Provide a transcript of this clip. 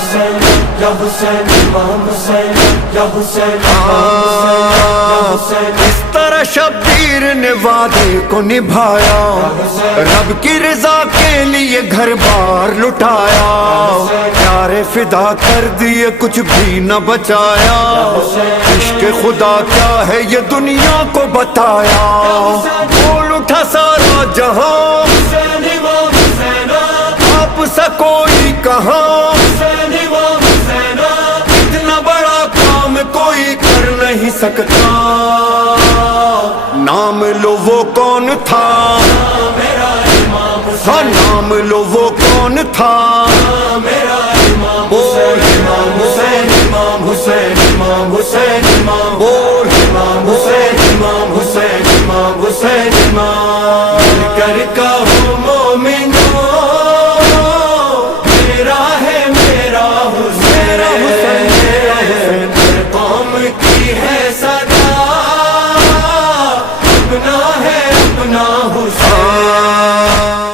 حسین یا حسین امام حسین یا حسین امام حسین یا حسین۔ اس طرح شبیر نے وعدے کو نبھایا، رب کی رضا کے لیے گھر بار لٹایا، پیارے فدا کر دیے کچھ بھی نہ بچایا، عشق خدا کیا ہے یہ دنیا کو بتایا، بول اٹھا سارا جہاں آپ سا کوئی کہاں، اتنا بڑا کام کوئی کر نہیں سکتا، نام لو وہ کون تھا، ہاں نام لو وہ کون تھا، بول امام حسین امام حسین امام حسین امام، بول امام حسین امام حسین امام حسین امام، مل کر کہو مومنو میرا ہے میرا حسین، ہر قوم کی ہے صدا اپنا ہے اپنا حسین۔